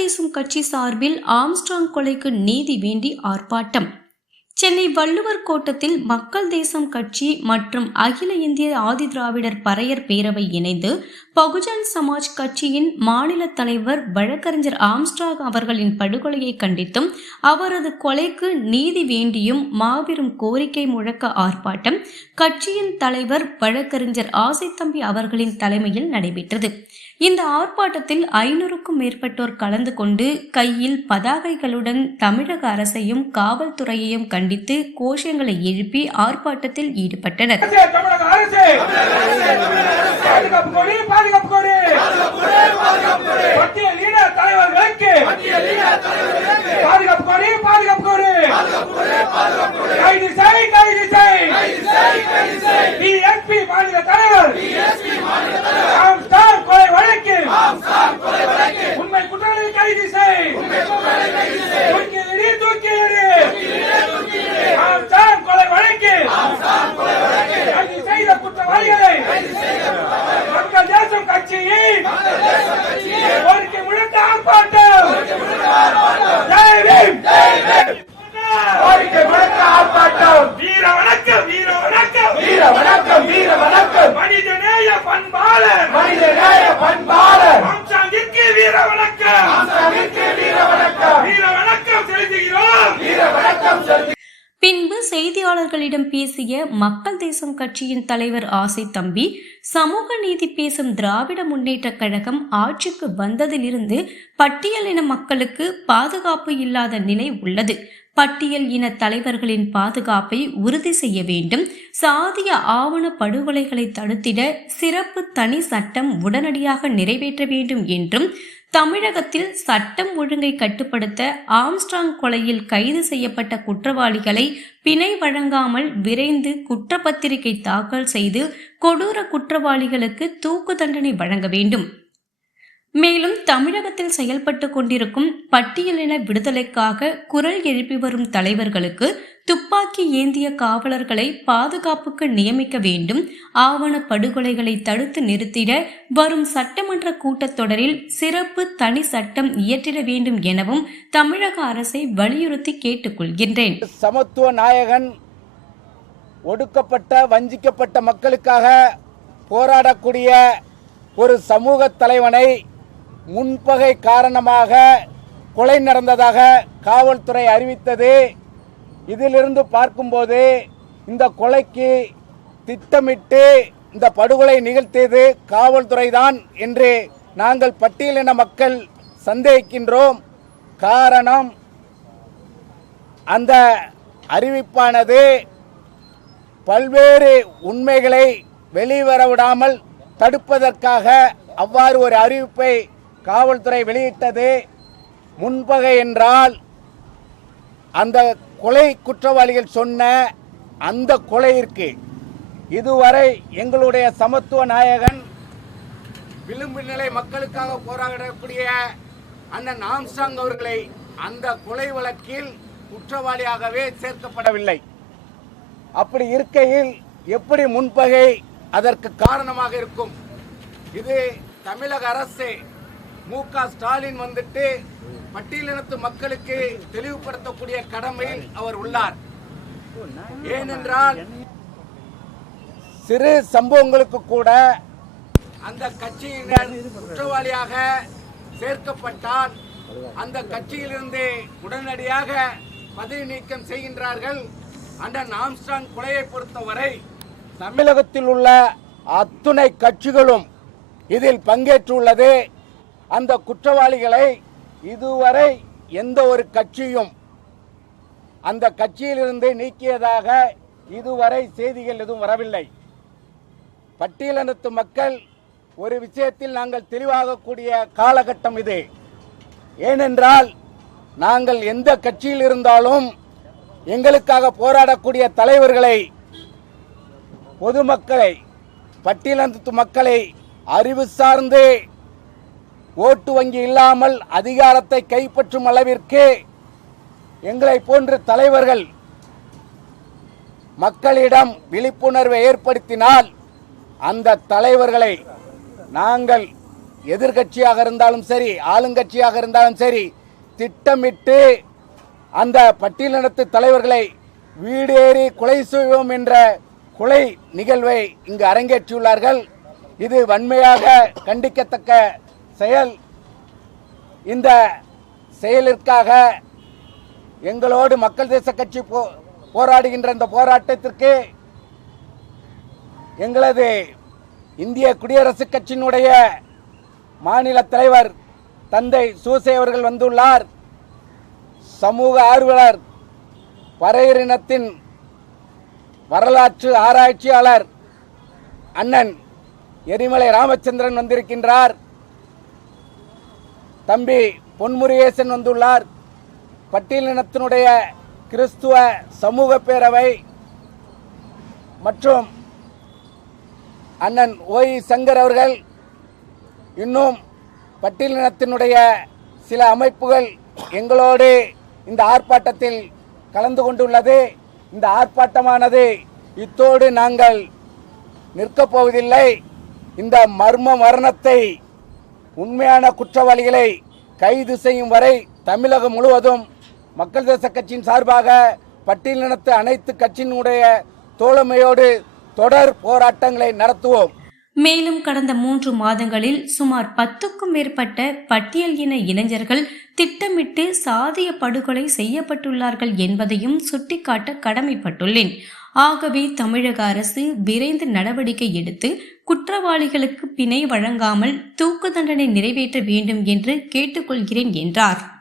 தேசம் கட்சி சார்பில் ஆம்ஸ்ட்ராங் கொலைக்கு நீதி வேண்டி ஆர்ப்பாட்டம். சென்னை வள்ளுவர் கோட்டத்தில் மக்கள் தேசம் கட்சி மற்றும் அகில இந்திய ஆதி திராவிடர் பறையர் பேரவை இணைந்து பகுஜன் சமாஜ் கட்சியின் மாநில தலைவர் வழக்கறிஞர் ஆம்ஸ்ட்ராங் அவர்களின் படுகொலையை கண்டித்தும் அவரது கொலைக்கு நீதி வேண்டியும் மாபெரும் கோரிக்கை முழக்க ஆர்ப்பாட்டம் கட்சியின் தலைவர் வழக்கறிஞர் ஆசைத்தம்பி அவர்களின் தலைமையில் நடைபெற்றது. இந்த ஆர்ப்பாட்டத்தில் ஐநூறுக்கும் மேற்பட்டோர் கலந்து கொண்டு கையில் பதாகைகளுடன் தமிழக அரசையும் காவல்துறையையும் கண்டித்து கோஷங்களை எழுப்பி ஆர்ப்பாட்டத்தில் ஈடுபட்டனர் அரசே, தமிழக அரசே பாதுகாப்பு கொடி பாதுகாப்பு கொடி மத்திய லீடர் தலைவர்களுக்கு பாதுகாப்பு கொடி பாதுகாப்பு கொடி கைது செய் கைது செய் மாநில தலைவர் ஆம்ஸ்டாங் கொலை வழக்கு உண்மை குற்றவாளி கைது செய் தூக்கி எறி தூக்கி எறி ஆம்ஸ்டாங் கொலை வழக்கு கைது செய்த குற்றவாளிகளை மக்கள் தேசம் கட்சியின் கோரிக்கை முழக்க ஆர்ப்பாட்டம் ஜெய் பீம் கோரிக்கை முழக்க ஆர்ப்பாட்டம் வீர வணக்கம் வீர வணக்கம் வீர வணக்கம் வீர வணக்கம் மனிதநேய பண்பாளர் மனிதநேய பண்பாளர் அம்சாங்கிற்கு வீர வணக்கம் அம்சாங்கிற்கு வீர வணக்கம் வீர வணக்கம் செலுத்துகிறோம் வீர வணக்கம் செலுத்துகிறோம் பின்பு செய்தியாளர்களிடம் பேசிய மக்கள் தேசம் கட்சியின் தலைவர் ஆசை தம்பி சமூக நீதி பேசும் திராவிட முன்னேற்றக் கழகம் ஆட்சிக்கு வந்ததிலிருந்து பட்டியலின மக்களுக்கு பாதுகாப்பு இல்லாத நிலை உள்ளது. பட்டியல் இன தலைவர்களின் பாதுகாப்பை உறுதி செய்ய வேண்டும். சாதிய ஆவண படுகொலைகளை தடுத்திட சிறப்பு தனி சட்டம் உடனடியாக நிறைவேற்ற வேண்டும் என்றும் தமிழகத்தில் சட்டம் ஒழுங்கை கட்டுப்படுத்த ஆம்ஸ்ட்ராங் கொலையில் கைது செய்யப்பட்ட குற்றவாளிகளை பிணை வழங்காமல் விரைந்து குற்றப்பத்திரிகை தாக்கல் செய்து கொடூர குற்றவாளிகளுக்கு தூக்கு தண்டனை வழங்க வேண்டும். மேலும் தமிழகத்தில் செயல்பட்டு கொண்டிருக்கும் பட்டியலின விடுதலைக்காக குரல் எழுப்பி வரும் தலைவர்களுக்கு துப்பாக்கி ஏந்திய காவலர்களை பாதுகாப்புக்கு நியமிக்க வேண்டும். ஆவண படுகொலைகளை தடுத்து நிறுத்திட வரும் சட்டமன்ற கூட்டத்தொடரில் சிறப்பு தனி சட்டம் இயற்றிட வேண்டும் எனவும் தமிழக அரசை வலியுறுத்தி கேட்டுக்கொள்கின்றேன். சமத்துவ நாயகன் ஒடுக்கப்பட்ட வஞ்சிக்கப்பட்ட மக்களுக்காக போராடக்கூடிய ஒரு சமூக தலைவனை முன்பகை காரணமாக கொலை நடந்ததாக காவல்துறை அறிவித்தது. இதிலிருந்து பார்க்கும்போது இந்த கொலைக்கு திட்டமிட்டு இந்த படுகொலை நிகழ்த்தியது காவல்துறைதான் என்று நாங்கள் பட்டியலின மக்கள் சந்தேகிக்கின்றோம். காரணம் அந்த அறிவிப்பானது பல்வேறு உண்மைகளை வெளிவர விடாமல் தடுப்பதற்காக அவ்வாறு ஒரு அறிவிப்பை காவல்துறை வெளியிட்டது முன்பகை என்றால் அந்த கொலை குற்றவாளிகள் சொன்ன அந்த கொலையிற்கு இதுவரை எங்களுடைய சமத்துவ நாயகன் விளிம்பு நிலை மக்களுக்காக போராடக்கூடிய அண்ணன் ஆம்சாங் அவர்களை அந்த கொலை வழக்கில் குற்றவாளியாகவே சேர்க்கப்படவில்லை. அப்படி இருக்கையில் எப்படி முன்பகை அதற்கு காரணமாக இருக்கும்? இது தமிழக அரசு மு க ஸ்டாலின் வந்துட்டு பட்டியலினத்து மக்களுக்கு தெளிவுபடுத்தக்கூடிய கடமையில் அவர் உள்ளார். ஏனென்றால் சிறு சம்பவங்களுக்கு கூட அந்த கட்சியினர் குற்றவாளியாக சேர்க்கப்பட்டால் அந்த கட்சியிலிருந்து உடனடியாக பதவி நீக்கம் செய்கின்றார்கள். அண்ணன் ஆம்ஸ்டாங் கொலையை பொறுத்தவரை தமிழகத்தில் உள்ள அத்துணை கட்சிகளும் இதில் பங்கேற்றுள்ளது. அந்த குற்றவாளிகளை இதுவரை எந்த ஒரு கட்சியும் அந்த கட்சியிலிருந்து நீக்கியதாக இதுவரை செய்திகள் எதுவும் வரவில்லை. பட்டியலினத்து மக்கள் ஒரு விஷயத்தில் நாங்கள் தெளிவாகக்கூடிய காலகட்டம் இது. ஏனென்றால் நாங்கள் எந்த கட்சியில் இருந்தாலும் எங்களுக்காக போராடக்கூடிய தலைவர்களை பொதுமக்களை பட்டியலினத்து மக்களை அறிவு சார்ந்து ஓட்டு வங்கி இல்லாமல் அதிகாரத்தை கைப்பற்றும் அளவிற்கு எங்களை போன்ற தலைவர்கள் மக்களிடம் விழிப்புணர்வை ஏற்படுத்தினால் அந்த தலைவர்களை நாங்கள் எதிர்கட்சியாக இருந்தாலும் சரி ஆளுங்கட்சியாக இருந்தாலும் சரி திட்டமிட்டு அந்த பட்டியலினத்து தலைவர்களை வீடேறி கொலை செய்வோம் என்ற கொலை நிகழ்வை இங்கு அரங்கேற்றியுள்ளார்கள். இது வன்மையாக கண்டிக்கத்தக்க செயல். இந்த செயலிற்காக எங்களோடு மக்கள் தேச கட்சி போ போராடுகின்ற இந்த போராட்டத்திற்கு எங்களது இந்திய குடியரசுக் கட்சியினுடைய மாநில தலைவர் தந்தை சூசை அவர்கள் வந்துள்ளார். சமூக ஆர்வலர் பறையரினத்தின் வரலாற்று ஆராய்ச்சியாளர் அண்ணன் எரிமலை ராமச்சந்திரன் வந்திருக்கின்றார். தம்பி பொன்முருகேசன் வந்துள்ளார். பட்டியலினத்தினுடைய கிறிஸ்துவ சமூக பேரவை மற்றும் அண்ணன் ஓய் சங்கர் அவர்கள் இன்னும் பட்டியலினத்தினுடைய சில அமைப்புகள் எங்களோடு இந்த ஆர்ப்பாட்டத்தில் கலந்து கொண்டுள்ளது. இந்த ஆர்ப்பாட்டமானது இத்தோடு நாங்கள் நிற்கப் போவதில்லை. இந்த மர்ம மரணத்தை உண்மையான குற்றவாளிகளை கைது செய்யும் வரை தமிழகம் முழுவதும் மக்கள் தேச கட்சியின் சார்பாக பட்டியலினத்து அனைத்து கட்சியினுடைய தோழமையோடு தொடர் போராட்டங்களை நடத்துவோம். மேலும் கடந்த மூன்று மாதங்களில் சுமார் பத்துக்கும் மேற்பட்ட பட்டியல் இன இளைஞர்கள் திட்டமிட்டு சாதிய படுகொலை செய்யப்பட்டுள்ளார்கள் என்பதையும் சுட்டிக்காட்ட கடமைப்பட்டுள்ளேன். ஆகவே தமிழக அரசு விரைந்து நடவடிக்கை எடுத்து குற்றவாளிகளுக்கு பிணை வழங்காமல் தூக்கு தண்டனை நிறைவேற்ற வேண்டும் என்று கேட்டுக்கொள்கிறேன் என்றார்.